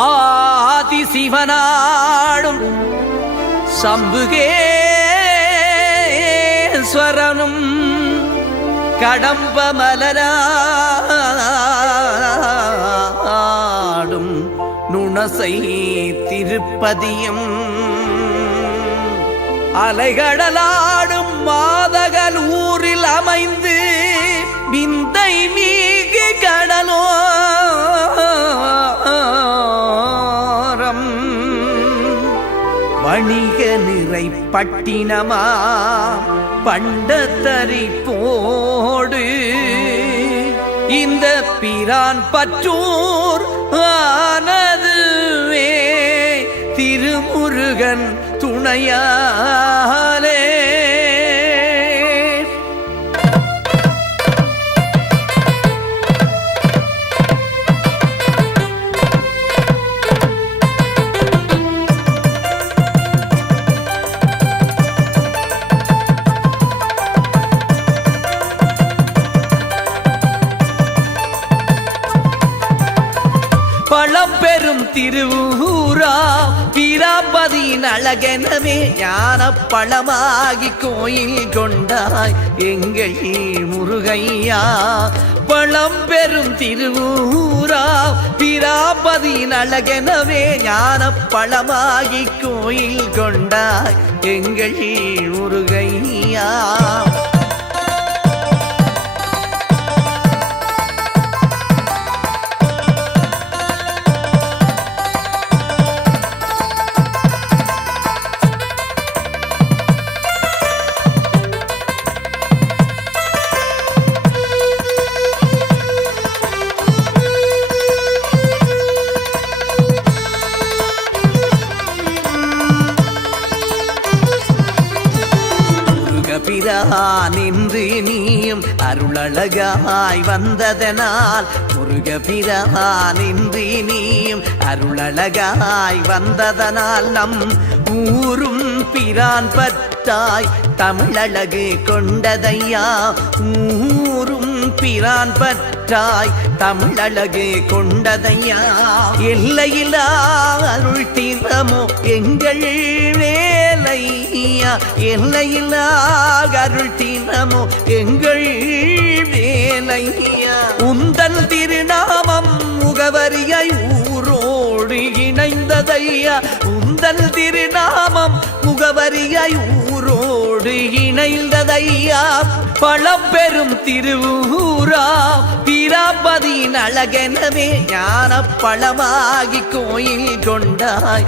ஆதி சிவனாடும் சம்புகேஸ்வரனும் கடம்ப மலராடும் நுணசை திருப்பதியும் அலைகடலாடும் மாதகலூரில் அமைந்து விந்தை மீகு கடலோரம் வணிக நிறை பட்டினமா பண்டத்தரி போடு இந்த பிரான் பற்றூர் ஆனதுவே திருமுருகன் துணையாலே. பழம்பெரும் திருவூரா பிராபதியின் அழகெனவே ஞான பழமாகி கோயில் கொண்டாய் எங்கள் முருகையா. பழம்பெரும் திருவூரா பிராபதியின் அழகெனவே ஞான பழமாகி கோயில் கொண்டாய் எங்கள் முருகையா. நின்று நீயும் அருளழகாய் வந்ததனால் முருகபிரான் நின்று நீயும் அருளழகாய் வந்ததனால் நம் ஊரும் பிரான் பற்றாய் தமிழழகு கொண்டதையா. ஊரும் பிரான் பற்றாய் தமிழழகு கொண்டதையா. எல்லையிலா அருள் தீரமோ எங்கள் வேலையா. எல்லையிலா அருள் தீரமோ எங்கள் வேலையா. உந்தன் திருநாமம் முகவரியாய் ஊரோடு இணைந்ததையா. உந்தன் திருநாமம் முகவரியாய் ஊரோடு இணைந்ததையா. பழம்பெரும் திருவூரா பிராபதியின் அழகெனவே ஞான பழமாகி கோயில் கொண்டாய்